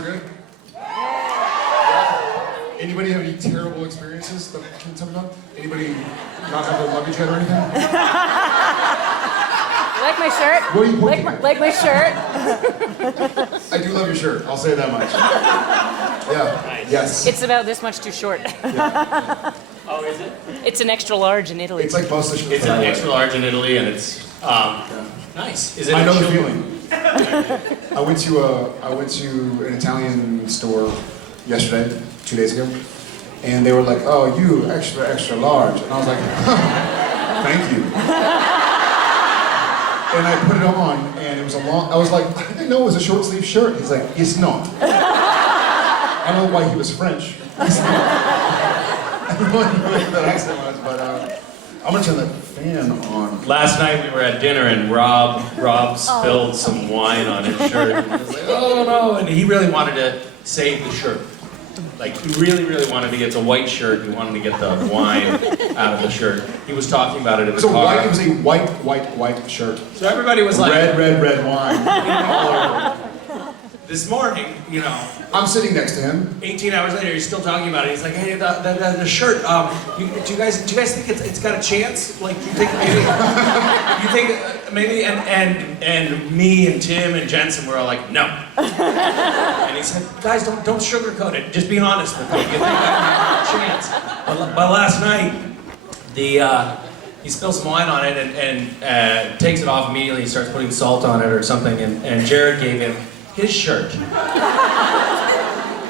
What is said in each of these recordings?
are good? Yeah. Anybody have any terrible experiences that can tell me about? Anybody not have their luggage yet or anything? Like my shirt? What are you pointing at? Like my shirt? I do love your shirt, I'll say that much. Yeah, Nice. yes. It's about this much too short. Yeah. Oh, is it? It's an extra large in Italy. It's like most of the shirts. It's an extra large in Italy, and it's nice. Is it? I know the children- feeling. I went to an Italian store yesterday, 2 days ago, and they were like, "Oh, you extra large," and I was like, "Thank you." And I put it on, and it was a long. I was like, "I didn't know it was a short sleeve shirt." He's like, "It's not." I don't know why he was French. It's not. I don't know what that accent was, but I'm gonna turn that fan on. Last night we were at dinner, and Rob spilled some wine on his shirt. And I was like, "Oh no!" And he really wanted to save the shirt. Like, he really, really wanted to get the white shirt. He wanted to get the wine out of the shirt. He was talking about it in It the was car. it was a white shirt. So everybody was like, Red wine. All over. this morning, you know, I'm sitting next to him. 18 hours later, he's still talking about it. He's like, "Hey, the shirt. Do you guys think it's got a chance? Like, do you think maybe?" And me and Tim and Jensen were all like, "No." And he said, "Guys, don't sugarcoat it. Just be honest with me. You think I have a chance?" But last night, he spills some wine on it and takes it off immediately. He starts putting salt on it or something. And Jared gave him his shirt.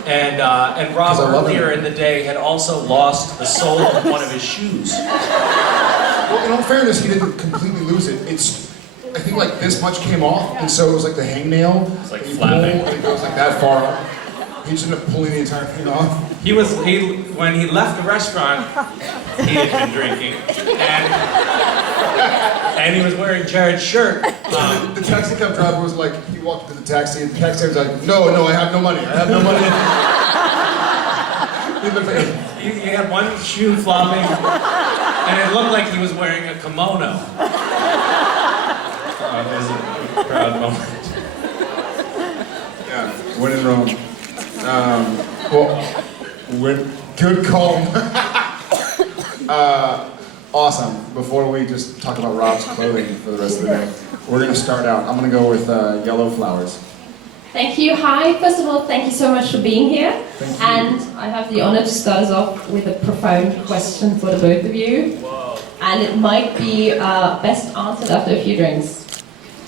And Rob earlier in the day had also lost the sole of one of his shoes. Well, in all fairness, he didn't completely lose it. I think like this much came off, and so it was like the hangnail. It's like and you flapping. pull, and it goes like that far up. He just ended up pulling the entire thing off. When he left the restaurant, he had been drinking, and he was wearing Jared's shirt. The taxi cab driver was like, he walked into the taxi, and the taxi driver was like, no, I have no money. I have no money. He looked like He had one shoe flopping, and it looked like he was wearing a kimono. It was a proud moment. yeah, when in Rome. Good call. Awesome. Before we just talk about Rob's clothing for the rest of the day, we're gonna start out. I'm gonna go with yellow flowers. Thank you. Hi. First of all, thank you so much for being here. Thank you. And I have the honor to start us off with a profound question for the both of you. Whoa. And it might be best answered after a few drinks.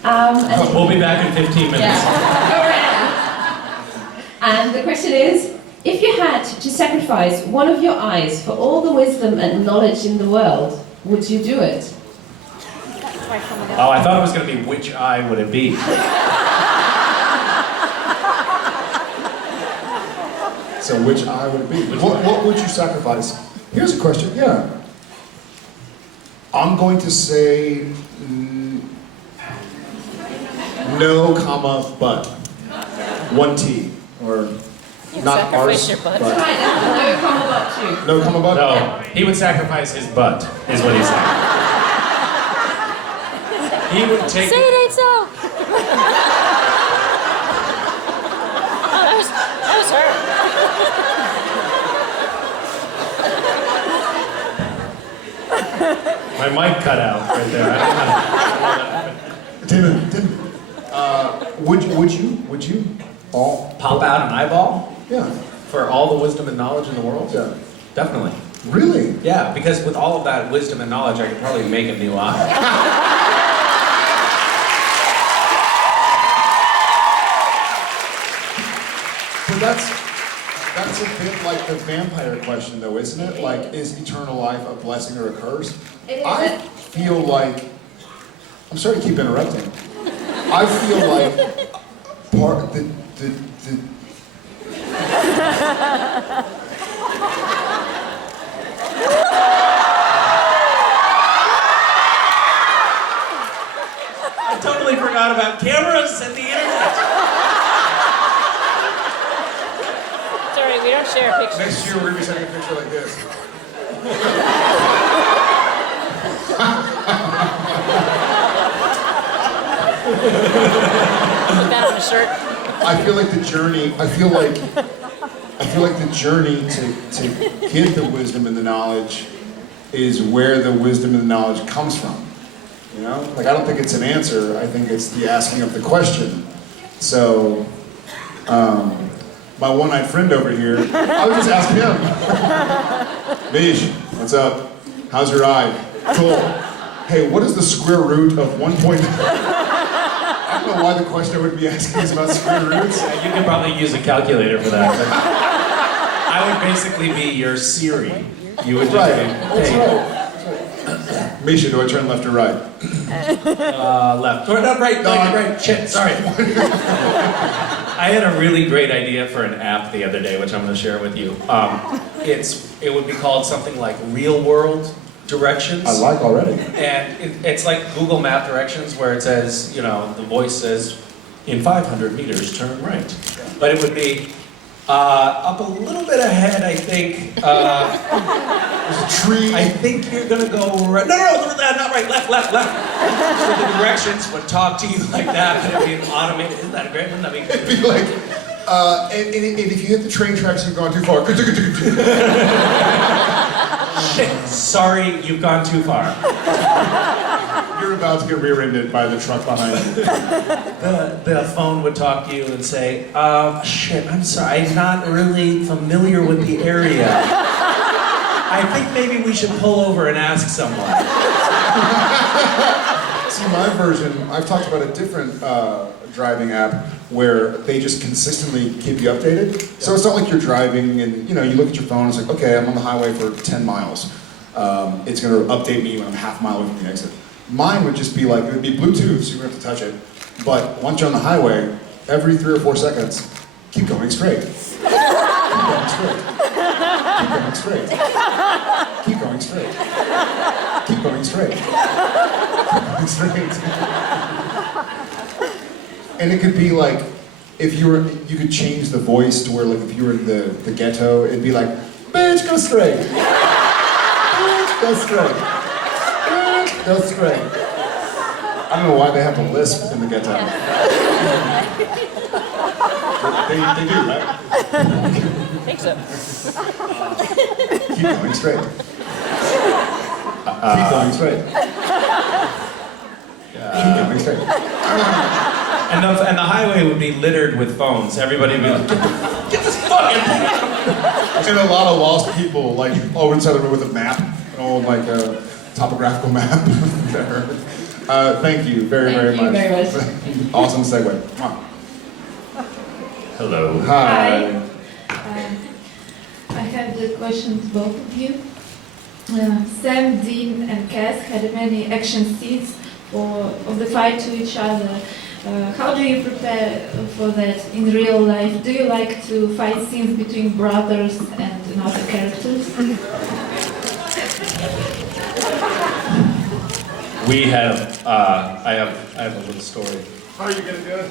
We'll be back in 15 minutes. Yeah. Go right ahead. And the question is, if you had to sacrifice one of your eyes for all the wisdom and knowledge in the world, would you do it? Oh, I thought it was going to be which eye would it be? So which eye would it be? What would you sacrifice? Here's a question, yeah. I'm going to say no, comma, but. One T, or not sacrifice ours, your butt. but Right, no comma but two. no, comma, but. No, he would sacrifice his butt, is what he said. He would take... Say it ain't so! That was her. My mic cut out right there. I don't know. Tim, would you all? Pop out an eyeball Yeah, for all the wisdom and knowledge in the world? yeah. Definitely. Really? Yeah, because with all of that wisdom and knowledge, I could probably make a new eye. So that's a bit like the vampire question, though, isn't it? Like, is eternal life a blessing or a curse? It is. I feel like, I'm sorry to keep interrupting. I feel like part the I totally forgot about cameras and the internet. Sorry, we don't share pictures. next year we're gonna be sending a picture like this. Put that on a shirt. I feel like the journey. I feel like the journey to get the wisdom and the knowledge is where the wisdom and the knowledge comes from. You know, like I don't think it's an answer. I think it's the asking of the question. So, my one-eyed friend over here, I would just ask him. Misha, what's up? How's your eye? Cool. Hey, what is the square root of 1 point? I don't know why the question I would be asking is about square roots. You could probably use a calculator for that. But I would basically be your Siri. You would just Right. be, That's hey, right. Misha, do I turn left or right? left. Or no, right, No, right. Shit, sorry. I had a really great idea for an app the other day, which I'm going to share with you. It would be called something like Real World Directions. I like already. And it's like Google Map directions where it says, you know, the voice says, in 500 meters, turn right. But it would be up a little bit ahead, I think. There's a tree. I think you're gonna go right. No, not right. Left. So the directions would talk to you like that, and it'd be an automated. Isn't that great? Wouldn't that be It'd good? be like, and if you hit the train tracks, you've gone too far. Shit, sorry, you've gone too far. You're about to get rear-ended by the truck behind you. The phone would talk to you and say, shit, I'm sorry, I'm not really familiar with the area. I think maybe we should pull over and ask someone. See, my version, I've talked about a different driving app where they just consistently keep you updated. So it's not like you're driving and you look at your phone and it's like, okay, I'm on the highway for 10 miles. It's going to update me when I'm half a mile away from the exit. Mine would just be like, it would be Bluetooth, so you wouldn't have to touch it. But once you're on the highway, every 3 or 4 seconds, keep going straight. Keep going straight. Keep going straight. Keep going straight. Keep going straight. Keep going straight. And it could be like, if you could change the voice to where, like, if you were in the ghetto, it'd be like, bitch, go straight. Bitch, go straight. Bitch, go straight. I don't know why they have a lisp in the ghetto. They do, right? I think so. Keep going straight. Keep going straight. Keep going straight. And the highway would be littered with phones. Everybody would be like, get this fucking thing out. And a lot of lost people, like, over inside the room with a map, an old, like, topographical map. Thank you very, very much. Thank you very much. Awesome segue. Come on. Hello. Hi. I have the question to both of you. Sam, Dean, and Cass had many action scenes of the fight to each other. How do you prepare for that in real life? Do you like to fight scenes between brothers and other characters? We have, I have a little story. How are you gonna do it?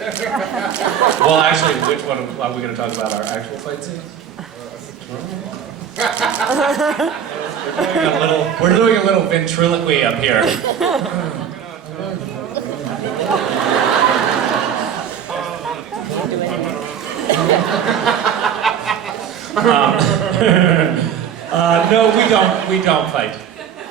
Well, actually, which one are we going to talk about? Our actual fight scenes? We're doing a little ventriloquy up here. No, we don't fight.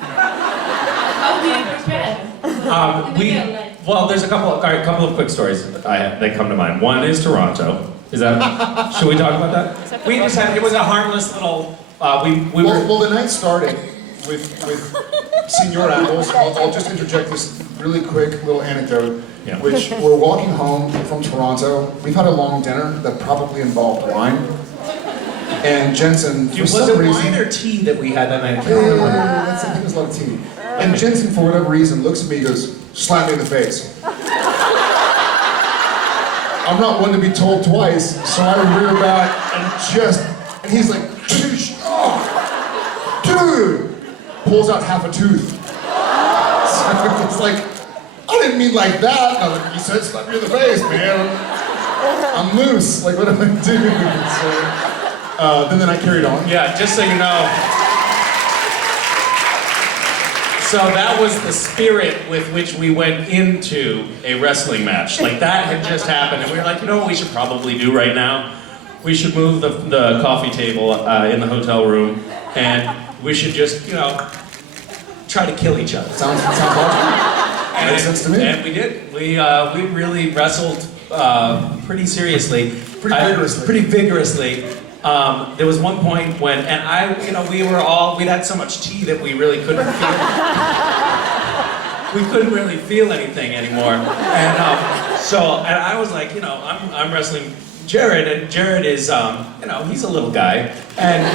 How do you prepare? In real life? Well, there's a couple of quick stories that come to mind. One is Toronto. Is that? Should we talk about that? We just had. It was a harmless little. We were. Well, the night started with Senor Apples. I'll just interject this really quick little anecdote, Yeah. which we're walking home from Toronto. We've had a long dinner that probably involved wine. And Jensen, for Was some it reason, wine or tea that we had that night? I Yeah, can't remember. that's, I think it was a lot of tea. And Jensen, for whatever reason, looks at me and goes, slap me in the face. I'm not one to be told twice, so I rear back and he's like, oh, dude, pulls out half a tooth. So it's like, I didn't mean like that. And I was like, you said slap me in the face, man. I'm loose, like what am I doing? So, then I carried on. Yeah, just so you know. So that was the spirit with which we went into a wrestling match. Like that had just happened, and we were like, you know what we should probably do right now? We should move the coffee table in the hotel room, and we should just, you know, try to kill each other. Sounds logical. Makes sense to me. And we did. We really wrestled pretty seriously. Pretty vigorously. Pretty vigorously. There was one point when, and we'd had so much tea that we really couldn't feel. We couldn't really feel anything anymore. And and I was like, you know, I'm wrestling Jared, and Jared is, you know, he's a little guy. And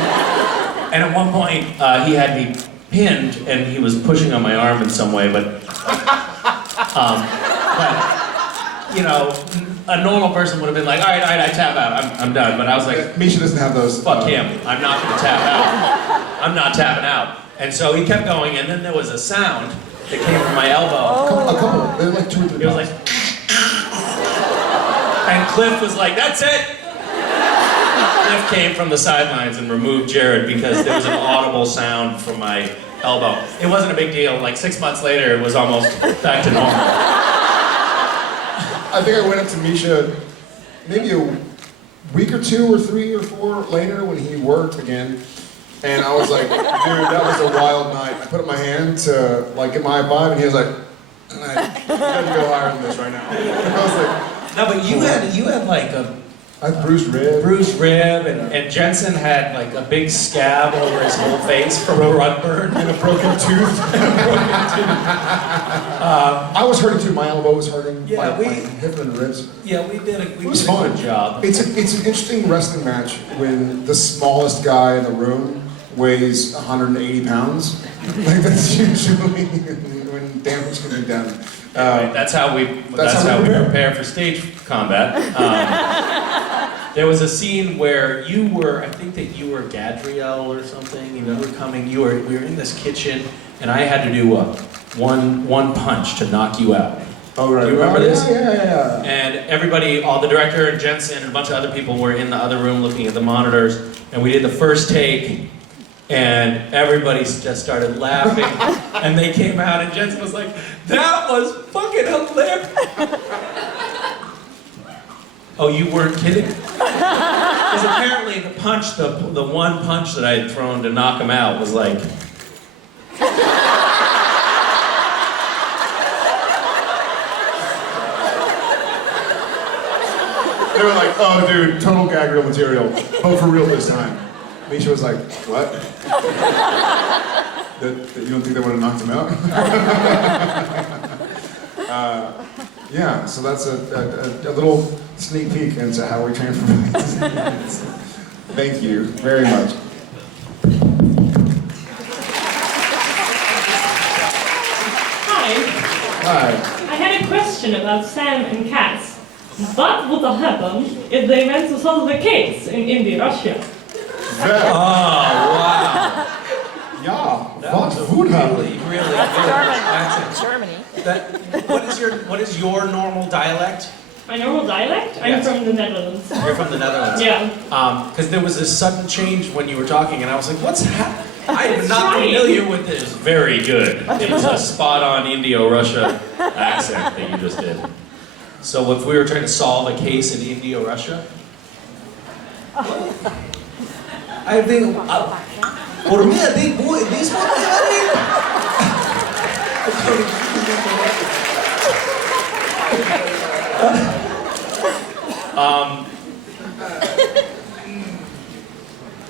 at one point, he had me pinned, and he was pushing on my arm in some way, but you know, a normal person would have been like, all right, I tap out, I'm done. But I was like, Misha doesn't have those. fuck him, I'm not gonna tap out. I'm not tapping out. And so he kept going, and then there was a sound that came from my elbow. A couple. They're like 2 or 3 It was pounds. like, and Cliff was like, that's it! Cliff came from the sidelines and removed Jared because there was an audible sound from my elbow. It wasn't a big deal. Like 6 months later, it was almost back to normal. I think I went up to Misha maybe a week or 2 or 3 or 4 later when he worked again. And I was like, dude, that was a wild night. I put up my hand to like get my high five, and he was like, you gotta go higher than this right now. And I was like, No, but you had like a I bruised rib. bruised rib, and Jensen had like a big scab over his whole face from a rug burn. And a broken tooth. I was hurting too. My elbow was hurting. Yeah, my hip and ribs. Yeah, we did a was fun. good job. It's an interesting wrestling match when the smallest guy in the room weighs 180 pounds. Like that's usually when damage can be done. Right, that's how we prepare for stage combat. There was a scene where I think that you were Gadriel or something. You were coming. We were in this kitchen, and I had to do one punch to knock you out. Oh right. Do you remember this? Yeah. And everybody, the director and Jensen and a bunch of other people were in the other room looking at the monitors, and we did the first take. And everybody just started laughing, and they came out, and Jensen was like, that was fucking hilarious. Oh, you weren't kidding? Because apparently the punch, the one punch that I had thrown to knock him out was like... They were like, oh dude, total gag reel material. Oh, for real this time. Misha was like, what? that you don't think they would have knocked him out? Yeah, so that's a little sneak peek into how we train for fights. Thank you very much. Hi. Hi. I had a question about Sam and Cass. What would have happened if they went to solve the case in India, Russia? Oh, wow. Yeah, That what was a would happen? really good accent. Germany. What is your normal dialect? My normal dialect? I'm Yes. from the Netherlands. You're from the Netherlands. Yeah. Because there was this sudden change when you were talking, and I was like, what's happening? I am It's not right. familiar with this. Very good. It's a spot-on Indio-Russia accent that you just did. So if we were trying to solve a case in Indio-Russia, I think, for me, I think this one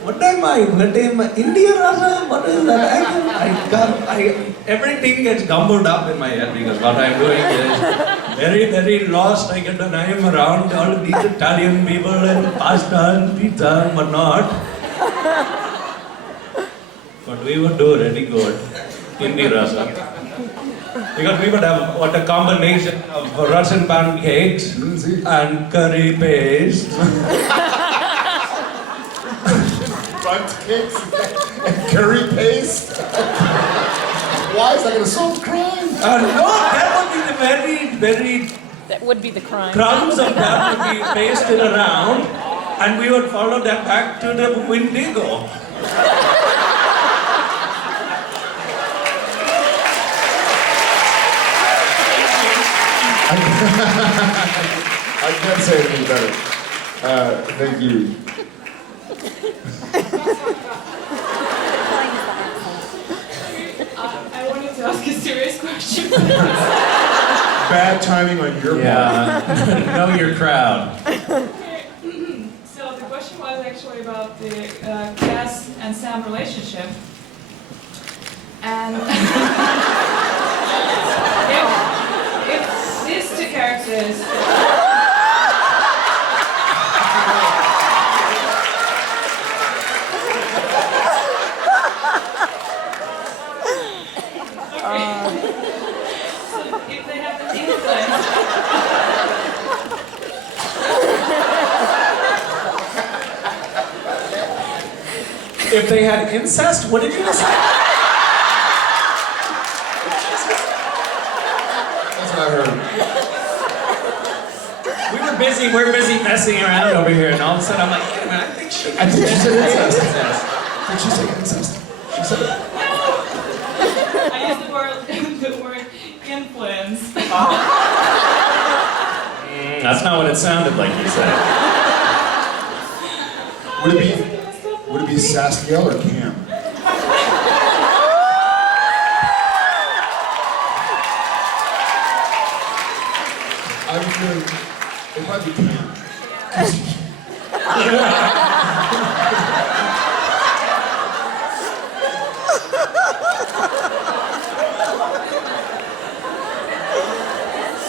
what am I? India Russia? What is that? Everything gets gumbled up in my head because what I'm doing is very, very lost. I am around all these Italian people and pasta and pizza and whatnot. But we would do really good in the Russia. Because we would have a combination of Russian pancakes and curry paste. Pancakes and curry paste? Why is that going to solve the crime? No, that would be the very That would be the crime. crumbs of that would be pasted around, and we would follow that back to the Windigo. I can't say anything better. Thank you. I wanted to ask a serious question. Bad timing on your part. Yeah, know your crowd. So the question was actually about the Cass and Sam relationship. And if these two characters so if they have an influence If they had incest, what did you say? That's what I heard. We're busy messing around over here, and all of a sudden I'm like, wait a minute, I think she I think she said incest. Did she say incest? She said it. I used the word influence. That's not what it sounded like you said. Would it be Sastiel or Cam? I'm feeling it might be Cam.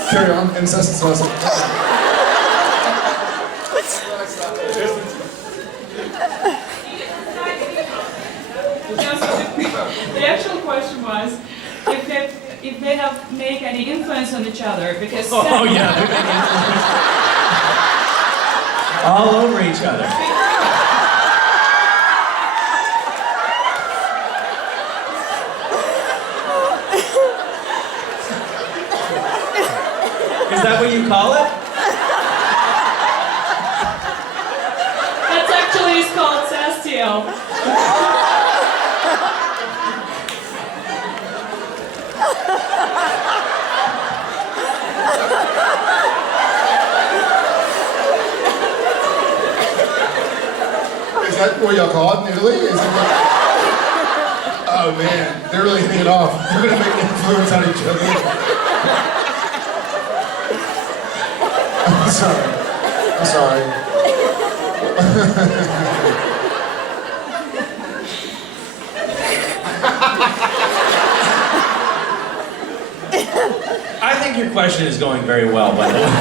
Carry on, incest is awesome. The actual question was if they have make any influence on each other because Oh yeah, they're making influence all over each other. Is that what you call it? that's actually is called Sastiel. Is that what y'all call it in Italy? Is it like... Oh man, they're really hitting it off. They're gonna make influence on each other. I'm sorry. I'm sorry. I think your question is going very well, by the way.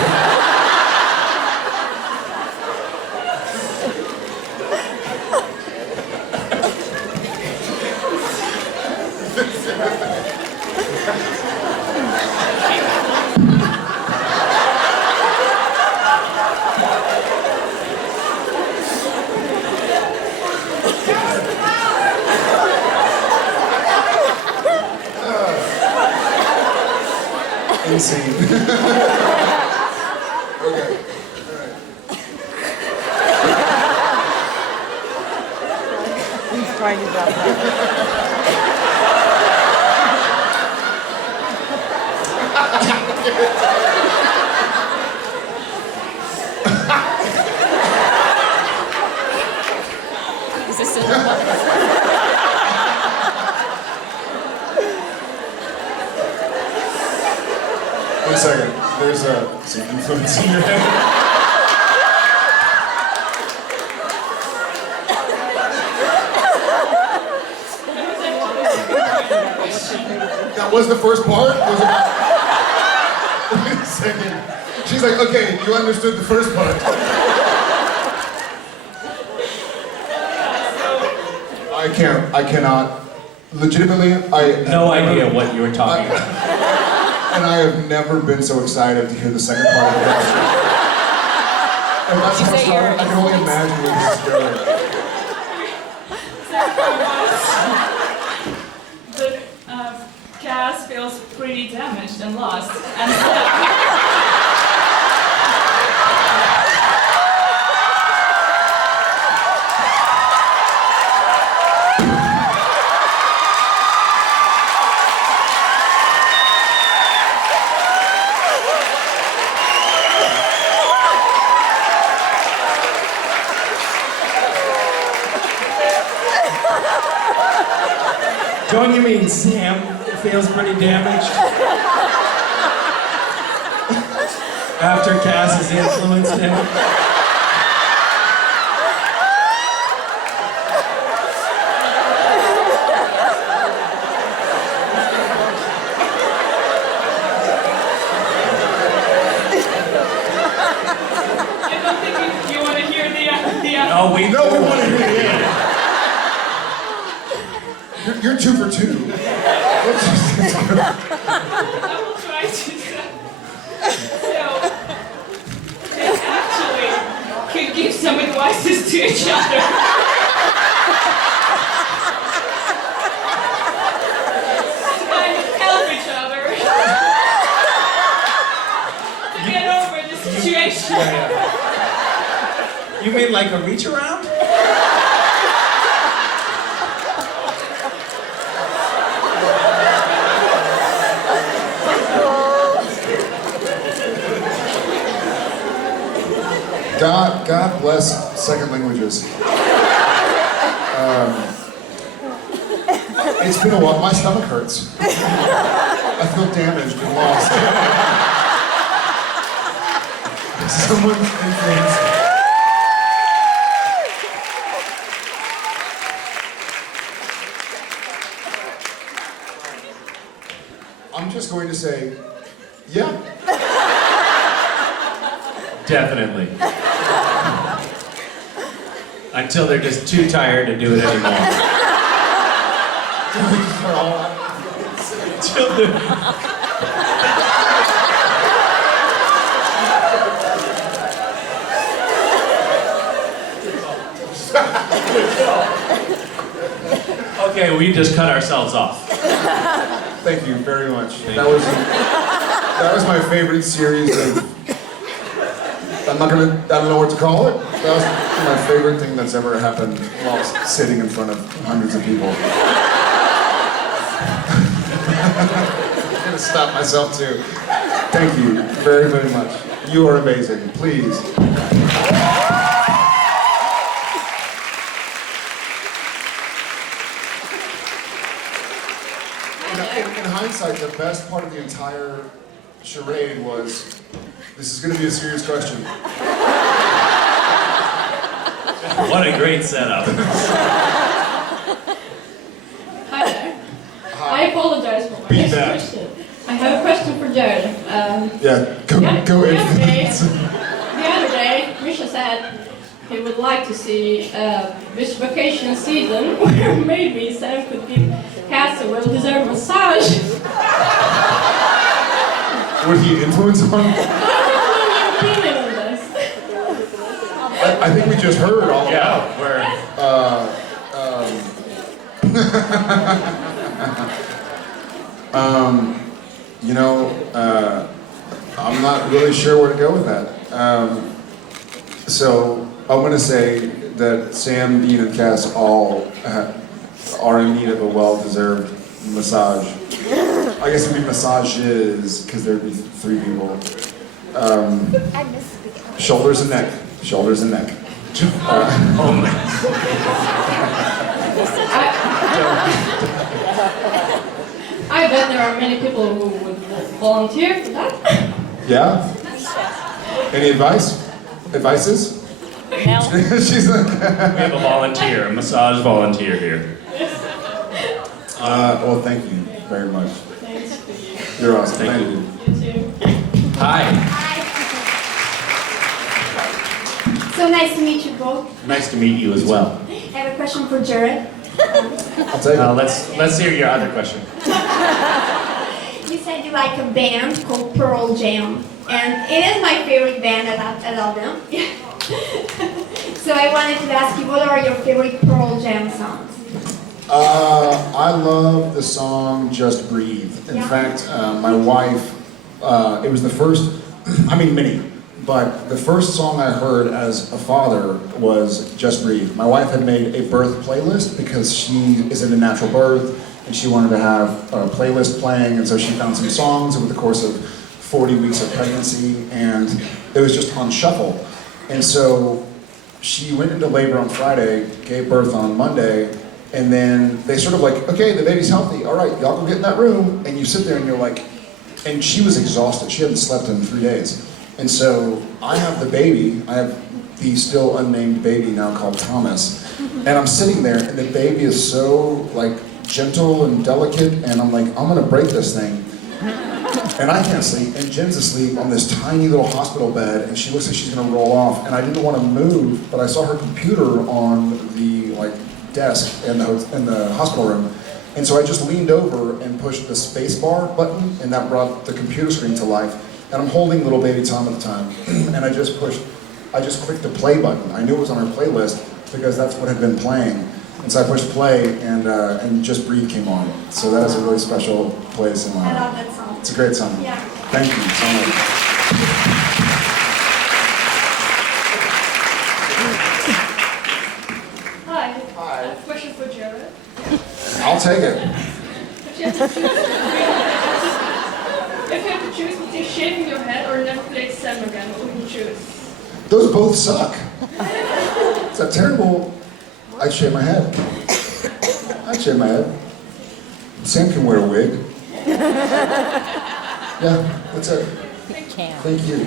Insane. Okay. He's trying to drop that. Is this it? 1 second. There's some influence in your head. That was the first part? Was it... Wait a second. She's like, okay, you understood the first part. I cannot. Legitimately, No idea what you were talking about. And I have never been so excited to hear the second part of the question. And that's how it started. I can only imagine where this is going. The Cass feels pretty damaged and lost. And Don't you mean Sam feels pretty damaged? After Cass has influenced him? I don't think you want to hear the No, we No, we want to hear the end. You're 2 for 2. I will try to. So, they actually could give some advices to each other. To kind of help each other. To get over the situation. You mean like a reach around? God bless second languages. It's been a while. My stomach hurts. I feel damaged and lost. Someone's influence. I'm just going to say, yeah. Definitely. Until they're just too tired to do it anymore. Until they're... Okay, we just cut ourselves off. Thank you very much. That was my favorite series of. I don't know what to call it. That was my favorite thing that's ever happened while sitting in front of hundreds of people. I'm gonna stop myself too. Thank you very, very much. You are amazing. Please. In hindsight, the best part of the entire charade was, this is going to be a serious question. What a great setup. Hi there. I apologize for my Beat next that. question. I have a question for Jared. Yeah, go The in. other day, Misha said he would like to see this vacation season where maybe Sam could give Cass a well-deserved massage. Would he influence him? I don't know your opinion on this. I think we just heard all Yeah, we're... You know, I'm not really sure where to go with that. So I'm going to say that Sam, Dean, and Cass all are in need of a well-deserved massage. I guess it'd be massages, because there'd be 3 people. Shoulders and neck. Shoulders and neck. Only. I bet there are many people who would volunteer for that. Yeah? Any advice? Advices? No. She's like... We have a volunteer, a massage volunteer here. well, thank you very much. Thanks for you. You're awesome. Thank you. You too. Hi. So nice to meet you both. Nice to meet you as well. I have a question for Jared. I'll take it. Let's hear your other question. You said you like a band called Pearl Jam, and it is my favorite band. I love them. So I wanted to ask you, what are your favorite Pearl Jam songs? I love the song Just Breathe. In fact, my wife, it was the first, many, but the first song I heard as a father was Just Breathe. My wife had made a birth playlist because she is into natural birth and she wanted to have a playlist playing, and so she found some songs over the course of 40 weeks of pregnancy, and it was just on shuffle. And so she went into labor on Friday, gave birth on Monday, And then they sort of like, okay, the baby's healthy. All right, y'all go get in that room. And you sit there and you're like, and she was exhausted. She hadn't slept in 3 days. And so I have the baby. I have the still unnamed baby now called Thomas. And I'm sitting there and the baby is so like gentle and delicate. And I'm like, I'm gonna break this thing. And I can't sleep, and Jen's asleep on this tiny little hospital bed, and she looks like she's gonna roll off, and I didn't want to move, but I saw her computer on the like desk in the hospital room, and so I just leaned over and pushed the space bar button, and that brought the computer screen to life, and I'm holding little baby Tom at the time, and I just clicked the play button. I knew it was on her playlist, because that's what had been playing. And so I pushed play, and Just Breathe came on. So that is a really special place in my I heart. love that song. It's a great song. Yeah. Thank you so much. Hi. Hi. I have a question for Jared. I'll take it. If you had to choose between shaving your head or never play Sam again, what would you choose? Those both suck. Is that terrible? I'd shave my head. I'd shave my head. Sam can wear a wig. Yeah, that's it. Thank you.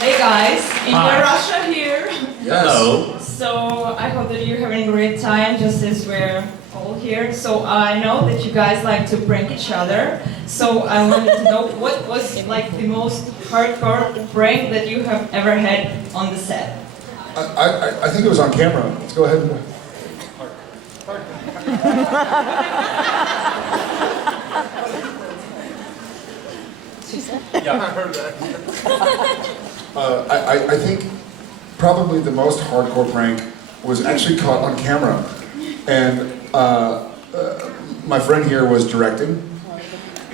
Hey guys, in Hi. Russia here. Yes. Hello. So I hope that you're having a great time, just as we're all here. So I know that you guys like to prank each other. So I wanted to know what was like the most hardcore prank that you have ever had on the set. I think it was on camera. Let's go ahead and... Yeah, I heard that. I think probably the most hardcore prank was actually caught on camera. And my friend here was directing,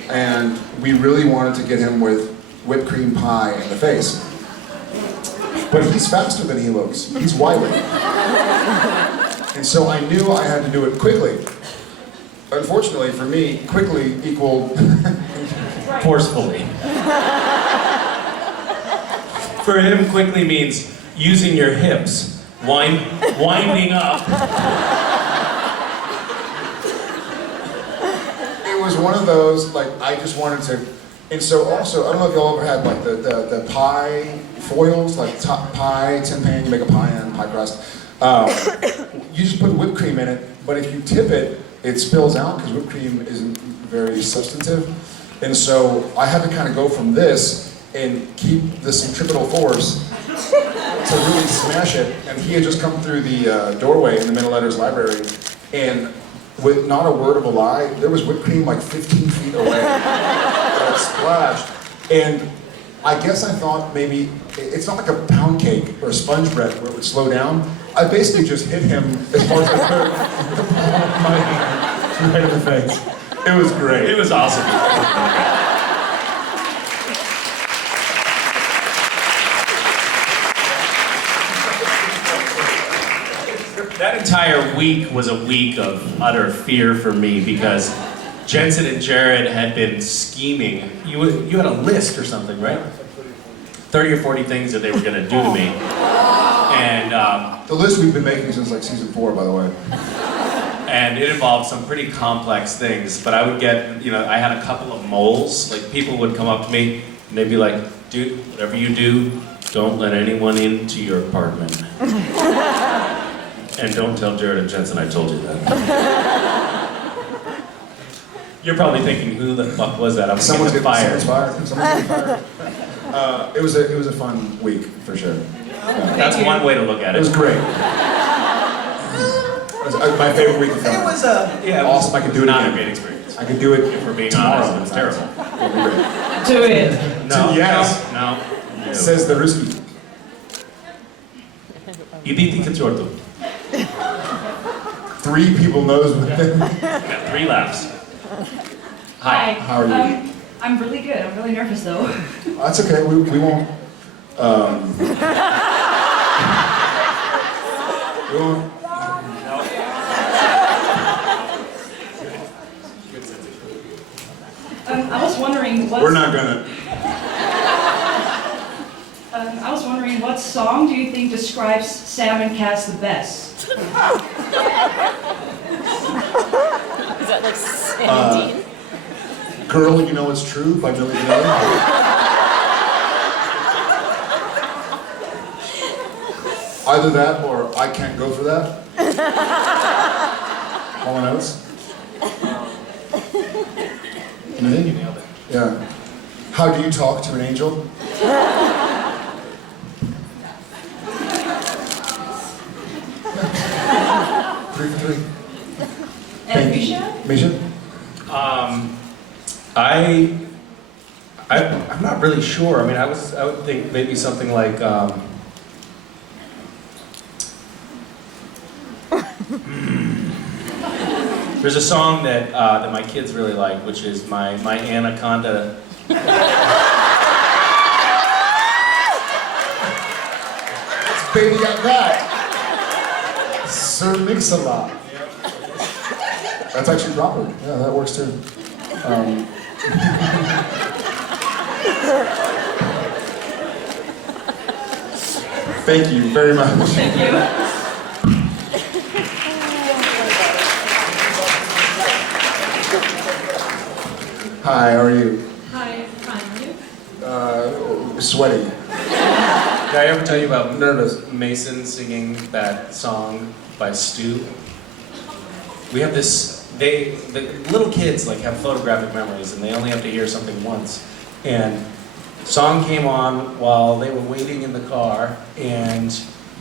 and we really wanted to get him with whipped cream pie in the face. But he's faster than he looks. He's wily. And so I knew I had to do it quickly. Unfortunately for me, quickly equaled Forcefully. For him, quickly means using your hips, winding up. It was one of those, like, I just wanted to, and so also, I don't know if y'all ever had like the pie foils, like top pie, tin pan, you make a pie in, pie crust. You just put whipped cream in it, but if you tip it, it spills out because whipped cream isn't very substantive. And so I had to kind of go from this and keep the centripetal force to really smash it. And he had just come through the doorway in the Mental Library, and with not a word of a lie, there was whipped cream like 15 feet away. And it splashed. And I guess I thought maybe, it's not like a pound cake or a sponge bread where it would slow down. I basically just hit him as far as I could with the palm of my hand right in the face. It was great. It was awesome. That entire week was a week of utter fear for me because Jensen and Jared had been scheming. You had a list or something, right? 30 or 40 things that they were going to do to me. And the list we've been making since like season 4, by the way. and it involved some pretty complex things, but I would get, I had a couple of moles. Like, people would come up to me and they'd be like, dude, whatever you do, don't let anyone into your apartment. And don't tell Jared and Jensen I told you that. You're probably thinking, who the fuck was that? I'm Someone's getting getting fired. Someone's getting fired. It was a fun week, for sure. That's one way to look at It it. was great. It was my favorite week of filming. It was Awesome, I could do it not again. a great experience. I could do it If we're being tomorrow. honest, it was terrible. It'll be great. Do it. No, Yes. no. Says the Ruski. Idite Kachorto. 3 people knows what they Got 3 laughs. Hi. How are you? I'm really good. I'm really nervous though. That's okay, we won't, we won't. I was wondering what. We're not gonna. I was wondering what song do you think think describes Sam and Cass the best? Is that like Sandy? Girl, You Know It's True by Millie Vanilli. Either that or I Can't Go For That. All my notes. I think you nailed it. Yeah. How do you talk to an angel? 3 for 3. And Misha? Misha? I'm not really sure. I mean, I would think maybe something like, there's a song that that my kids really like, which is my Anaconda. Baby Got That. Sir Mix-a-Lot. That's actually proper. Yeah, that works too. Thank you very much. Thank you. Hi, how are you? Hi, fine. You? Sweaty. Did I ever tell you about Nervous. Mason singing that song by Stu? We have this, the little kids like have photographic memories and they only have to hear something once. And song came on while they were waiting in the car and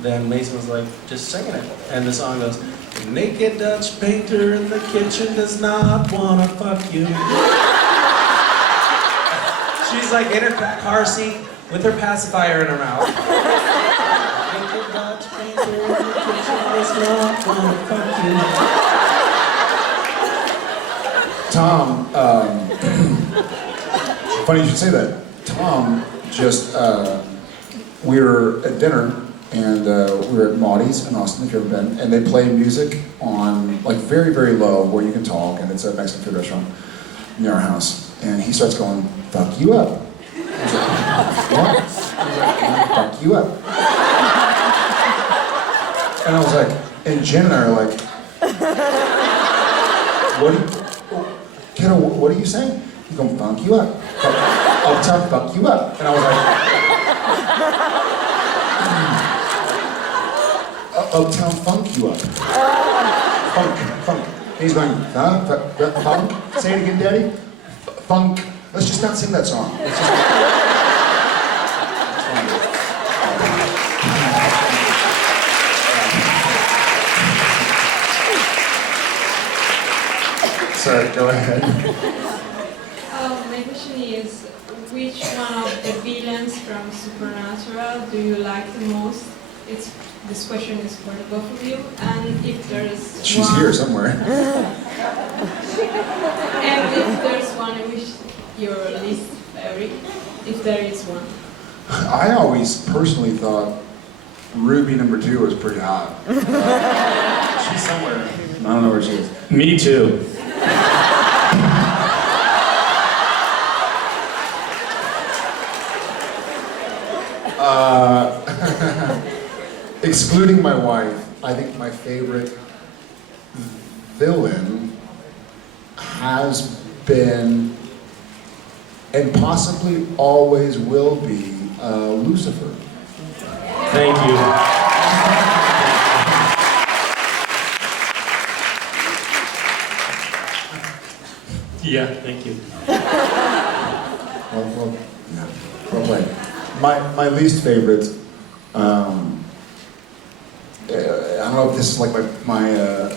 then Mason was like, just singing it. And the song goes, "The naked Dutch painter in the kitchen does not wanna fuck you." She's like in her car seat with her pacifier in her mouth. Naked Dutch painter in the kitchen does not wanna fuck you. Tom, funny you should say that. Tom just, we were at dinner and we were at Maudie's in Austin, if you've ever been, and they play music on, like very, very low where you can talk, and it's a Mexican food restaurant near our house. And he starts going, "Fuck you up." I was like, "What?" He was like, "Fuck you up." And I was like, and Jen and I are like, "Kiddo, what are you saying?" He's going, "Funk you up. Uptown, fuck you up." And I was like, "Uptown, funk you up." Funk. And he's going, funk? Say it again, Daddy. Funk. Let's just not sing that song. Let's just... Sorry, go ahead. My question is, which one of the villains from Supernatural do you like the most? This question is for the both of you, and if there's She's one, here somewhere. and if there's one which your least favorite, if there is one. I always personally thought Ruby #2 was pretty hot. She's somewhere. I don't know where she is. Me too. Excluding my wife, I think my favorite villain has been, and possibly always will be, Lucifer. Thank you. Yeah, thank you. Well played. My least favorite, I don't know if this is like my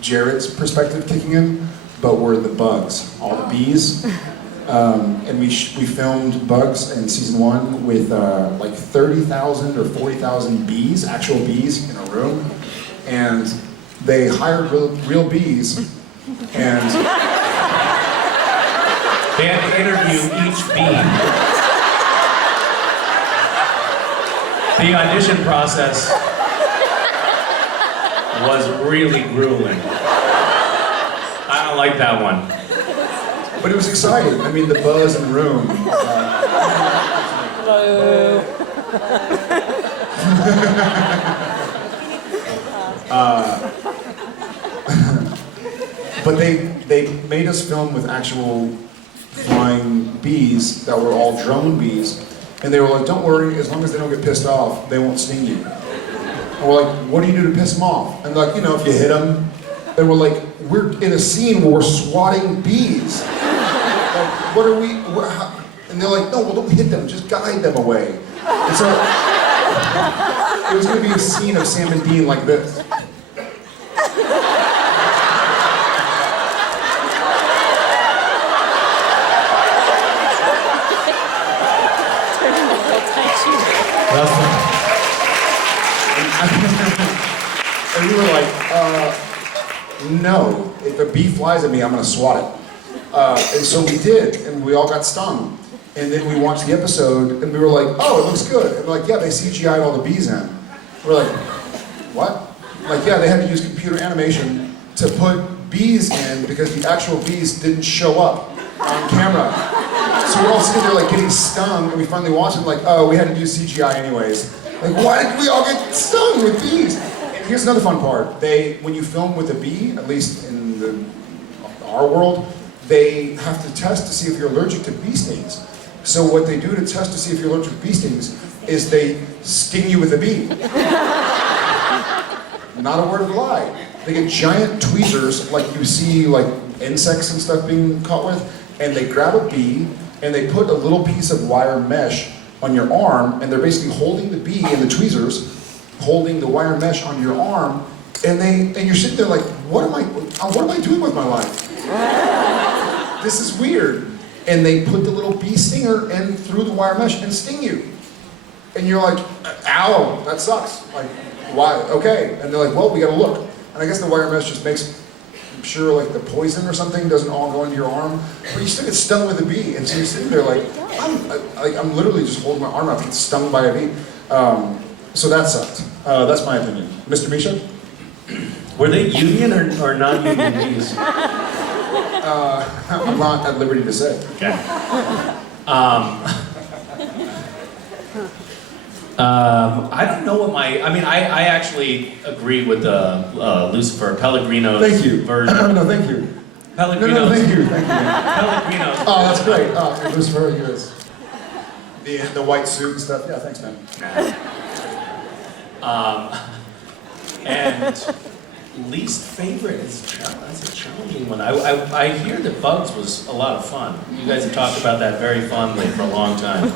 Jared's perspective kicking in, but were the bugs, all the bees. And we filmed Bugs in season 1 with like 30,000 or 40,000 bees, actual bees in a room. And they hired real bees, and They had to interview each bee. The audition process was really grueling. I don't like that one. but it was exciting. I mean, the buzz in the room. But they made us film with actual flying bees that were all drone bees. And they were like, don't worry, as long as they don't get pissed off, they won't sting you. And we're like, what do you do to piss them off? And like, you know, if you hit them, they were like, we're in a scene where we're swatting bees. Like, what are we, how? And they're like, no, well, don't hit them, just guide them away. And so, it was gonna be a scene of Sam and Dean like this. And we were like, no, if a bee flies at me, I'm gonna swat it. And so we did, and we all got stung. And then we watched the episode, and we were like, oh, it looks good. And we're like, yeah, they CGI'd all the bees in. We're like, what? Like, yeah, they had to use computer animation to put bees in because the actual bees didn't show up on camera. So we're all sitting there like getting stung, and we finally watched it like, oh, we had to use CGI anyways. Like, why did we all get stung with bees? And here's another fun part. When you film with a bee, at least in our world, they have to test to see if you're allergic to bee stings. So what they do to test to see if you're allergic to bee stings is they sting you with a bee. Not a word of a lie. They get giant tweezers like you see like insects and stuff being caught with, and they grab a bee and they put a little piece of wire mesh on your arm, and they're basically holding the bee and the tweezers, holding the wire mesh on your arm, and you're sitting there like, what am I doing with my life? This is weird. And they put the little bee stinger in through the wire mesh and sting you. And you're like, ow, that sucks. Like, why? Okay. And they're like, well, we gotta look. And I guess the wire mesh just makes sure like the poison or something doesn't all go into your arm, but you still get stung with a bee. And so you're sitting there like, I'm literally just holding my arm out to get stung by a bee. So that sucked. That's my opinion. Mr. Misha? Were they union or non-union bees? I'm not at liberty to say. Okay. I don't know what I actually agree with Lucifer Pellegrino's thank you. version. No, thank you. Pellegrino's. No, thank you. Pellegrino's. Oh, that's great. And Lucifer, you guys. The white suit and stuff. Yeah, thanks, man. And least favorite that's a challenging one. I hear that Bugs was a lot of fun. You guys have talked about that very fondly for a long time.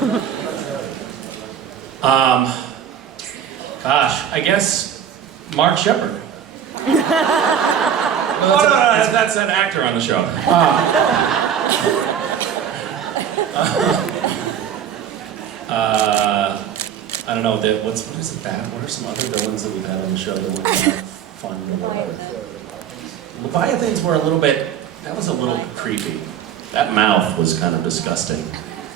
Gosh, I guess Mark Shepard. No, that's an actor on the show. I don't know. What is it bad? What are some other villains that we've had on the show that were kind of fun to work with? Leviathans were that was a little creepy. That mouth was kind of disgusting.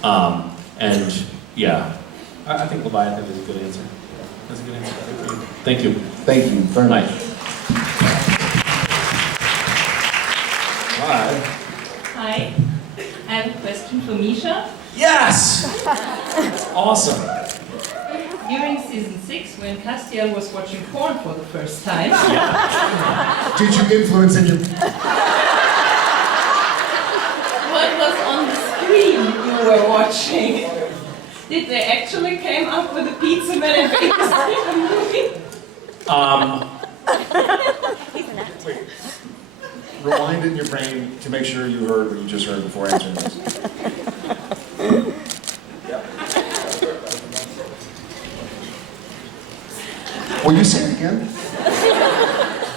And yeah, I think Leviathan is a good answer. That's a good answer. Thank you. Thank you very much. Hi. Hi. I have a question for Misha. Yes! That's awesome. During season 6, when Castiel was watching porn for the first time, Did you influence in your... what was on the screen you were watching? Did they actually came up with a pizza man and babysitter movie? Wait. Rewind in your brain to make sure you heard what you just heard before answering this. Will you say it again?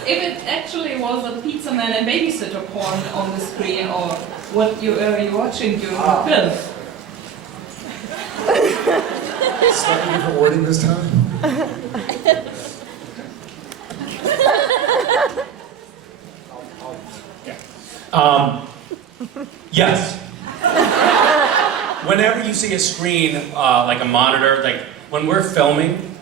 If it actually was a pizza man and babysitter porn on the screen, or what you were watching during the film. Slightly different wording this time? Yes. Whenever you see a screen, like a monitor, like when we're filming,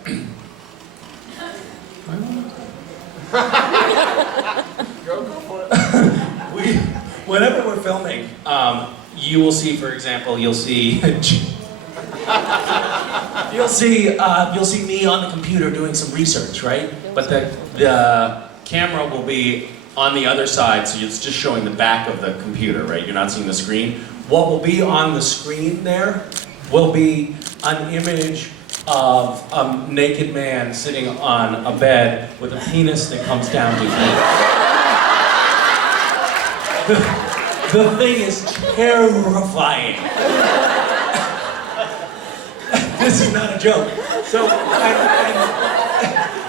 whenever we're filming, you will see, for example, you'll see, you'll see me on the computer doing some research, right? But the camera will be on the other side, so it's just showing the back of the computer, right? You're not seeing the screen. What will be on the screen there will be an image of a naked man sitting on a bed with a penis that comes down to feet. The thing is terrifying. This is not a joke. So,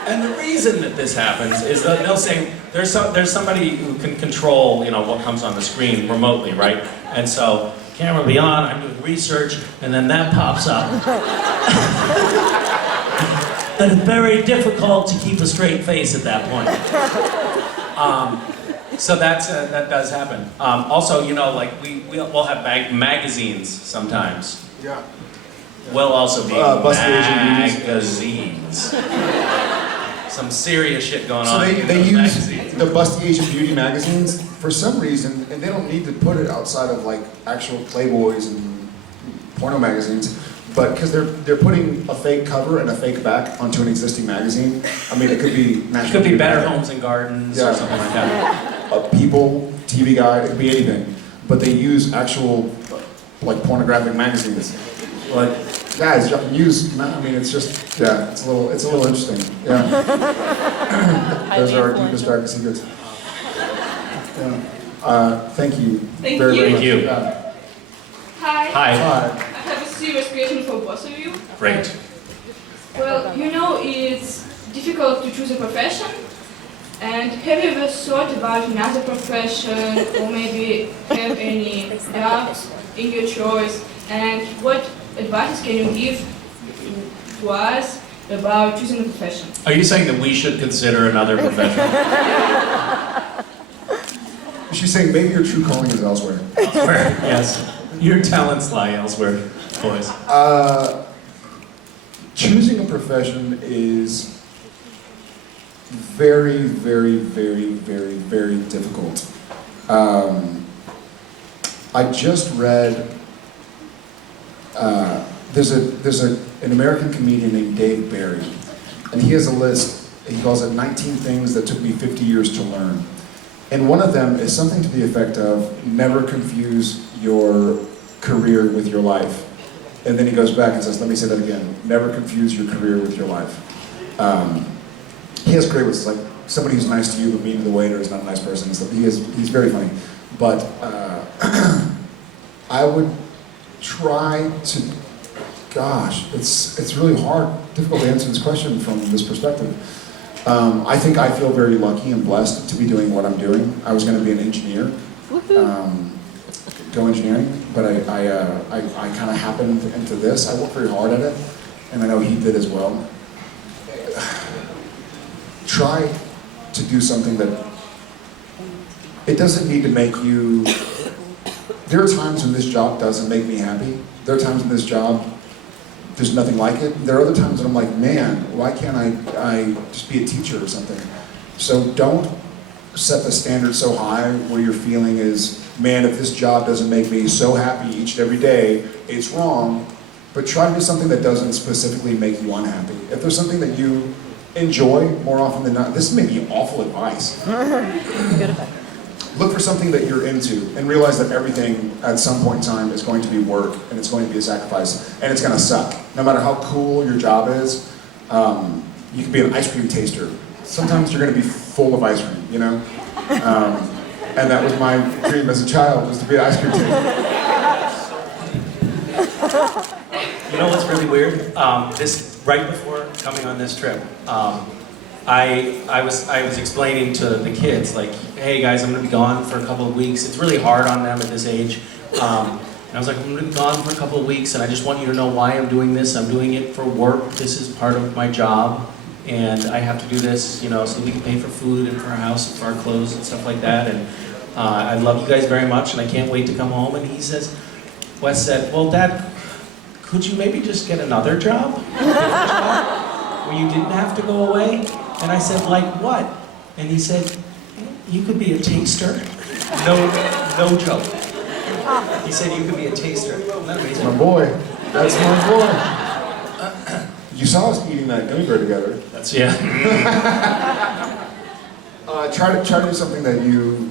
and the reason that this happens is that they'll say, there's somebody who can control, what comes on the screen remotely, right? And so, camera will be on, I'm doing research, and then that pops up. And it's very difficult to keep a straight face at that point. So that does happen. Also, we'll have magazines sometimes. Yeah. We'll also be Busty Asian magazines. Some serious shit going on. So in they those use magazines. the Busty Asian Beauty magazines for some reason, and they don't need to put it outside of like actual Playboys and porno magazines, but because they're putting a fake cover and a fake back onto an existing magazine. I mean, it could be It could be Better Homes and Gardens or something like that. People, TV Guide, it could be anything, but they use actual like pornographic magazines. Like, guys, you can use. I mean, it's just it's a little interesting. Yeah. Those are our deepest, darkest secrets. Yeah. Thank you. Thank very, you. very Thank much. you. Yeah. Hi. Hi. Hi. I have a serious question for both of you. Great. Well, it's difficult to choose a profession. And have you ever thought about another profession or maybe have any doubts in your choice? And what advice can you give to us about choosing a profession? Are you saying that we should consider another profession? She's saying maybe your true calling is elsewhere. Elsewhere, yes. Your talents lie elsewhere, boys. Choosing a profession is very, very, very, very, very difficult. I just read. There's an American comedian named Dave Barry, and he has a list. He calls it 19 things that took me 50 years to learn. And one of them is something to the effect of never confuse your career with your life. And then he goes back and says, let me say that again, never confuse your career with your life. He has great ones, like somebody who's nice to you but mean to the waiter is not a nice person. So he's very funny. But I would try to, it's really hard, difficult to answer this question from this perspective. I think I feel very lucky and blessed to be doing what I'm doing. I was going to be an engineer, go engineering, but I kind of happened into this. I worked very hard at it, and I know he did as well. Try to do something that, it doesn't need to make you, there are times when this job doesn't make me happy. There are times when this job, there's nothing like it. There are other times when I'm like, man, why can't I just be a teacher or something? So don't set the standard so high where your feeling is, man, if this job doesn't make me so happy each and every day, it's wrong. But try to do something that doesn't specifically make you unhappy. If there's something that you enjoy more often than not, this may be awful advice. Look for something that you're into and realize that everything at some point in time is going to be work and it's going to be a sacrifice and it's going to suck. No matter how cool your job is, you can be an ice cream taster. Sometimes you're going to be full of ice cream, you know? And that was my dream as a child, was to be an ice cream taster. You know what's really weird? Right before coming on this trip, I was explaining to the kids, like, hey guys, I'm gonna be gone for a couple of weeks. It's really hard on them at this age. And I was like, I'm gonna be gone for a couple of weeks, and I just want you to know why I'm doing this. I'm doing it for work. This is part of my job, and I have to do this, so that we can pay for food and for our house and for our clothes and stuff like that. And I love you guys very much, and I can't wait to come home. And Wes said, well, Dad, could you maybe just get another job? Where you didn't have to go away? And I said, like what? And he said, you could be a taster. No joke. He said you could be a taster. Isn't that amazing? My boy. That's my boy. You saw us eating that gummy bear together. That's, yeah. Try to do something that you...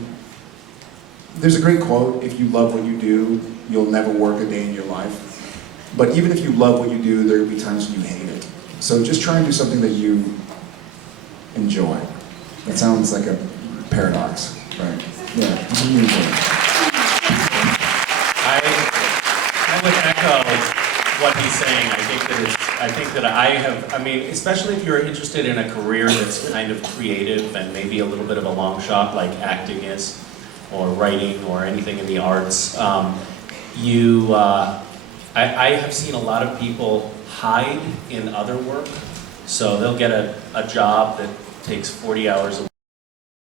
There's a great quote, if you love what you do, you'll never work a day in your life. But even if you love what you do, there will be times when you hate it. So just try and do something that you enjoy. That sounds like a paradox, right? Yeah, you enjoy it. I would echo what he's saying. I think that I mean, especially if you're interested in a career that's kind of creative and maybe a little bit of a long shot like acting is, or writing or anything in the arts, I have seen a lot of people hide in other work. So they'll get a job that takes 40 hours a week.